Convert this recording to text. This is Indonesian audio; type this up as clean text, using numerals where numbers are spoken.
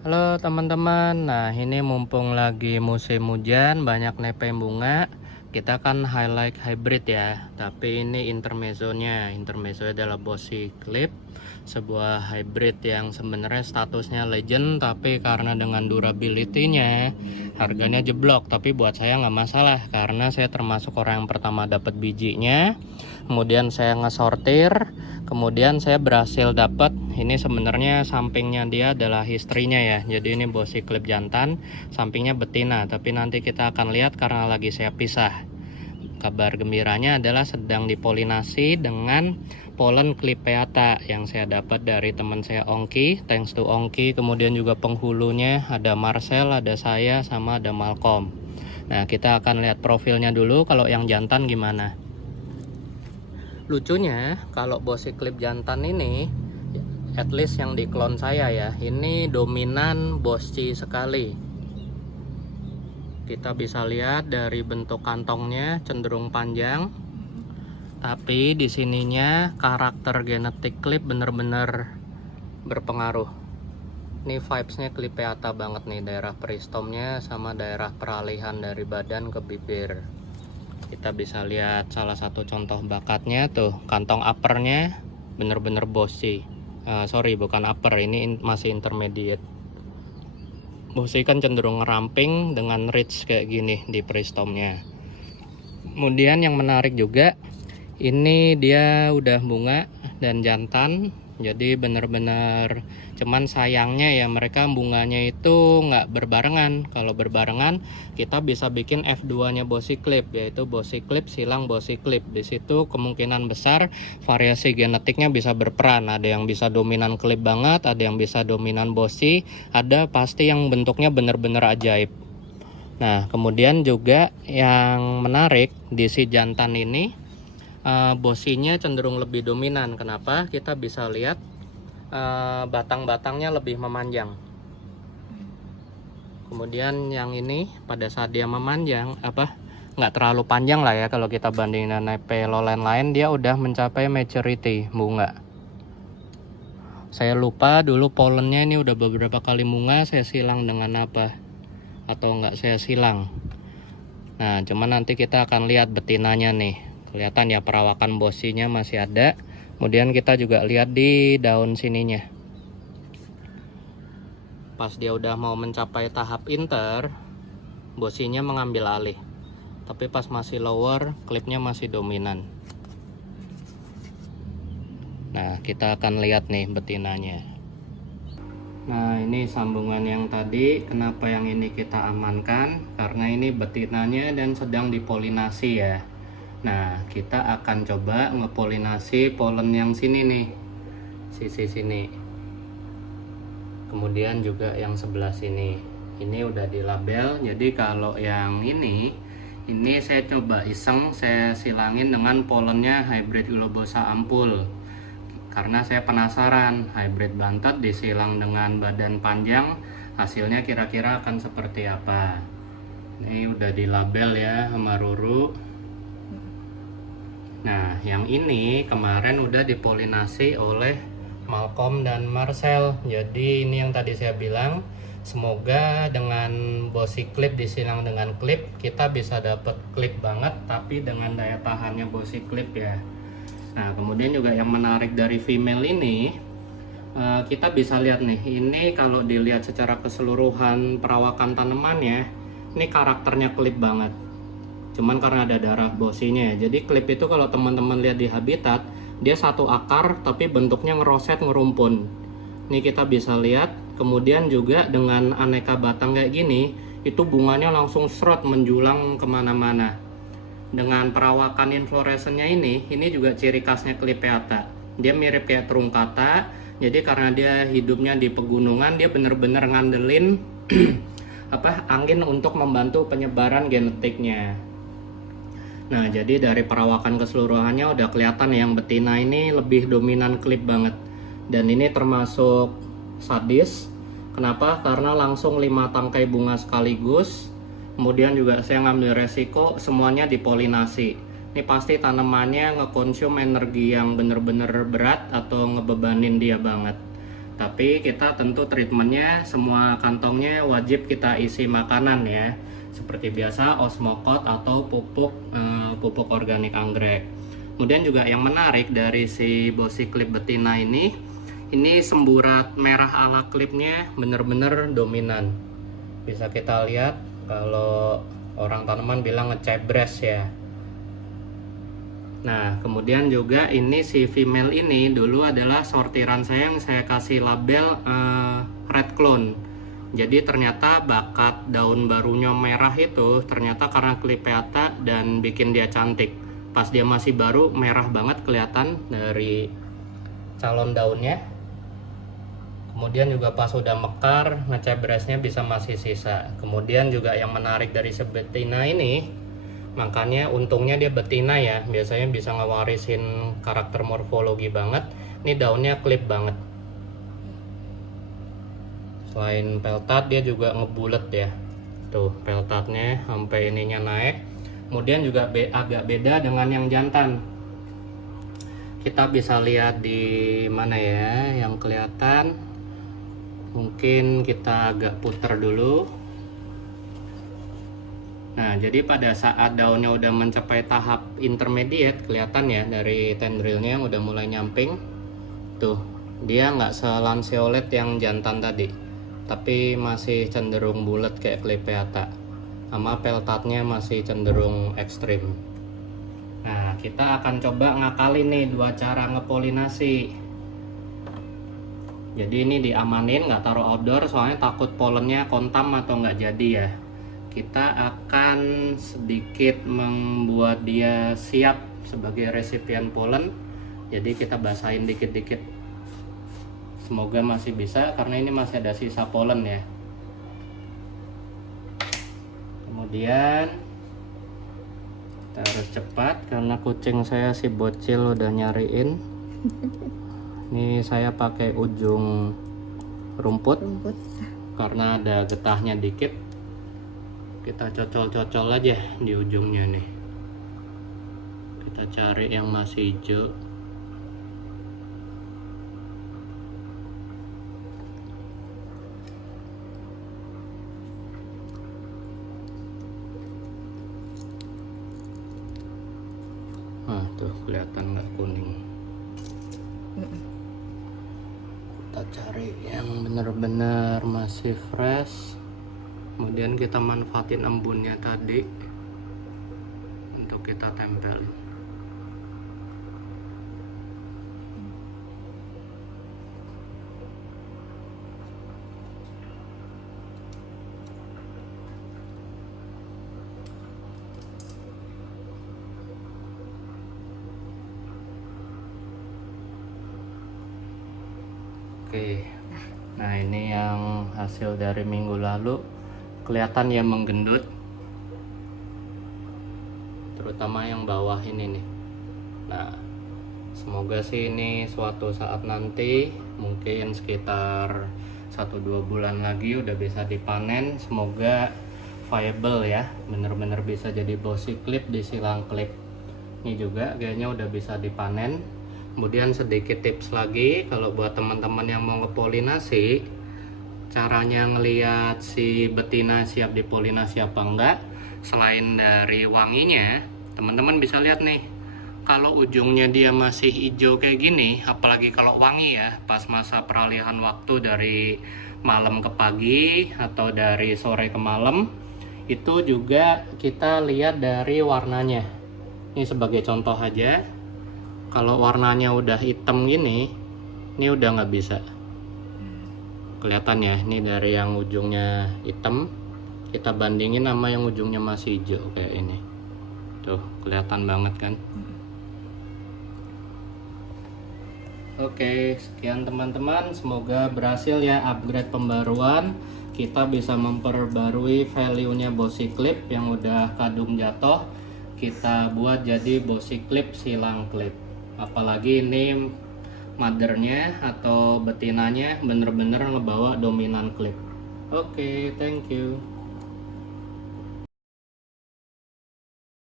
Halo teman-teman, nah ini mumpung lagi musim hujan, banyak nepeng bunga. Kita kan highlight hybrid ya, tapi ini intermezzonya. Intermezzo adalah Bossy Clip, sebuah hybrid yang sebenarnya statusnya legend, tapi karena dengan durability-nya harganya jeblok. Tapi buat saya nggak masalah, karena saya termasuk orang yang pertama dapat bijinya. Kemudian saya ngesortir, kemudian saya berhasil dapat ini. Sebenarnya sampingnya dia adalah histrinya ya, jadi ini Bossy Clip jantan, sampingnya betina, tapi nanti kita akan lihat karena lagi saya pisah. Kabar gembiranya adalah sedang dipolinasi dengan pollen Clipeata yang saya dapat dari teman saya Ongki. Thanks to Ongki. Kemudian juga penghulunya ada Marcel, ada saya, sama ada Malcolm. Nah, kita akan lihat profilnya dulu. Kalau yang jantan gimana? Lucunya kalau Bossy Clip jantan ini, at least yang di clone saya ya, ini dominan Bossy sekali. Kita bisa lihat dari bentuk kantongnya cenderung panjang, tapi di sininya karakter genetik Clip bener-bener berpengaruh. Ini vibesnya Clipeata banget nih, daerah peristomnya sama daerah peralihan dari badan ke bibir. Kita bisa lihat salah satu contoh bakatnya tuh, kantong uppernya bener-bener Bossy. Sorry, bukan upper, ini masih intermediate. Bossy kan cenderung ngeramping dengan ridge kayak gini di peristomnya. Kemudian yang menarik juga, ini dia udah bunga dan jantan, jadi bener-bener, cuman sayangnya ya mereka bunganya itu nggak berbarengan. Kalau berbarengan kita bisa bikin F2 nya Bossy Clip, yaitu Bossy Clip silang Bossy Clip. Di situ kemungkinan besar variasi genetiknya bisa berperan, ada yang bisa dominan Clip banget, ada yang bisa dominan Bossy, ada pasti yang bentuknya bener-bener ajaib. Nah, kemudian juga yang menarik di si jantan ini, Bossy-nya cenderung lebih dominan. Kenapa? Kita bisa lihat batang-batangnya lebih memanjang. Kemudian yang ini pada saat dia memanjang, nggak terlalu panjang lah ya, kalau kita bandingin dengan Lowland lain, dia udah mencapai maturity bunga. Saya lupa dulu pollennya ini udah beberapa kali bunga saya silang dengan apa, atau nggak saya silang. Nah, cuman nanti kita akan lihat betinanya nih. Kelihatan ya perawakan Bossy-nya masih ada. Kemudian kita juga lihat di daun sininya. Pas dia udah mau mencapai tahap inter, Bossy-nya mengambil alih. Tapi pas masih lower, Clipnya masih dominan. Nah, kita akan lihat nih betinanya. Nah, ini sambungan yang tadi. Kenapa yang ini kita amankan? Karena ini betinanya dan sedang dipolinasi ya. Nah, kita akan coba ngepolinasi pollen yang sini nih, sisi sini. Kemudian juga yang sebelah sini. Ini udah dilabel. Jadi kalau yang ini saya coba iseng, saya silangin dengan pollennya hybrid Globosa ampul. Karena saya penasaran, hybrid bantet disilang dengan badan panjang, hasilnya kira-kira akan seperti apa. Ini udah dilabel ya sama Ruru. Nah, yang ini kemarin udah dipolinasi oleh Malcolm dan Marcel. Jadi ini yang tadi saya bilang, semoga dengan Bossy Clip disilang dengan Clip, kita bisa dapat Clip banget, tapi dengan daya tahannya Bossy Clip ya. Nah, kemudian juga yang menarik dari female ini, kita bisa lihat nih, ini kalau dilihat secara keseluruhan perawakan tanamannya, ini karakternya Clip banget. Cuman karena ada darah Bossy-nya. Jadi Clip itu kalau teman-teman lihat di habitat, dia satu akar tapi bentuknya ngeroset, ngerumpun. Ini kita bisa lihat. Kemudian juga dengan aneka batang kayak gini, itu bunganya langsung serot menjulang kemana-mana. Dengan perawakan infloresennya ini juga ciri khasnya Clipeata. Dia mirip kayak truncata. Jadi karena dia hidupnya di pegunungan, dia bener-bener ngandelin angin untuk membantu penyebaran genetiknya. Nah, jadi dari perawakan keseluruhannya udah kelihatan yang betina ini lebih dominan Clip banget. Dan ini termasuk sadis. Kenapa? Karena langsung 5 tangkai bunga sekaligus. Kemudian juga saya ngambil resiko semuanya dipolinasi. Ini pasti tanamannya ngekonsum energi yang bener-bener berat atau ngebebanin dia banget. Tapi kita tentu treatmentnya semua kantongnya wajib kita isi makanan ya, seperti biasa osmokot atau pupuk organik anggrek. Kemudian juga yang menarik dari si Bossy Clip betina ini semburat merah ala klipnya bener-bener dominan. Bisa kita lihat, kalau orang tanaman bilang ngecebres ya. Nah, kemudian juga ini si female ini dulu adalah sortiran saya yang saya kasih label red clone. Jadi ternyata bakat daun barunya merah itu ternyata karena Clipeata dan bikin dia cantik. Pas dia masih baru merah banget kelihatan dari calon daunnya. Kemudian juga pas udah mekar, ngecebresnya bisa masih sisa. Kemudian juga yang menarik dari si betina ini, makanya untungnya dia betina ya, biasanya bisa ngewarisin karakter morfologi banget. Ini daunnya klip banget. Selain peltat dia juga ngebulet ya. Tuh peltatnya sampai ininya naik. Kemudian juga agak beda dengan yang jantan. Kita bisa lihat di mana ya yang kelihatan. Mungkin kita agak putar dulu. Nah, jadi pada saat daunnya udah mencapai tahap intermediate, kelihatan ya dari tendrilnya udah mulai nyamping. Tuh, dia nggak selanceolate yang jantan tadi, tapi masih cenderung bulat kayak Clipeata. Sama peltatnya masih cenderung ekstrim. Nah, kita akan coba ngakalin nih dua cara ngepolinasi. Jadi ini diamanin, nggak taruh outdoor soalnya takut polennya kontam atau nggak jadi ya. Kita akan sedikit membuat dia siap sebagai resipien polen. Jadi kita basahin dikit-dikit. Semoga masih bisa karena ini masih ada sisa polen ya. Kemudian kita harus cepat karena kucing saya si bocil udah nyariin. Ini saya pakai ujung rumput karena ada getahnya dikit. Kita cocol-cocol aja di ujungnya nih. Kita cari yang masih hijau. Nah, tuh kelihatan nggak kuning. Kita cari yang benar-benar masih fresh. Kemudian kita manfaatin embunnya tadi untuk kita tempelin. Oke, nah ini yang hasil dari minggu lalu. Kelihatan ya menggendut, terutama yang bawah ini nih. Nah, semoga sih ini suatu saat nanti, mungkin sekitar 1-2 bulan lagi udah bisa dipanen. Semoga viable ya, bener-bener bisa jadi Bossy Clip di silang klip. Ini juga kayaknya udah bisa dipanen. Kemudian sedikit tips lagi, kalau buat teman-teman yang mau ngepolinasi, caranya ngelihat si betina siap dipolinasi apa enggak, selain dari wanginya, teman-teman bisa lihat nih, kalau ujungnya dia masih hijau kayak gini, apalagi kalau wangi ya, pas masa peralihan waktu dari malam ke pagi atau dari sore ke malam, itu juga kita lihat dari warnanya. Ini sebagai contoh aja, kalau warnanya udah hitam gini, ini udah nggak bisa. Kelihatan ya, ini dari yang ujungnya hitam, kita bandingin sama yang ujungnya masih hijau kayak ini. Tuh, kelihatan banget kan? Oke, sekian teman-teman. Semoga berhasil ya upgrade pembaruan. Kita bisa memperbarui value-nya Bossy Clip yang udah kadung jatuh. Kita buat jadi Bossy Clip silang klip. Apalagi ini mothernya atau betinanya bener-bener ngebawa dominan klip. Oke, thank you.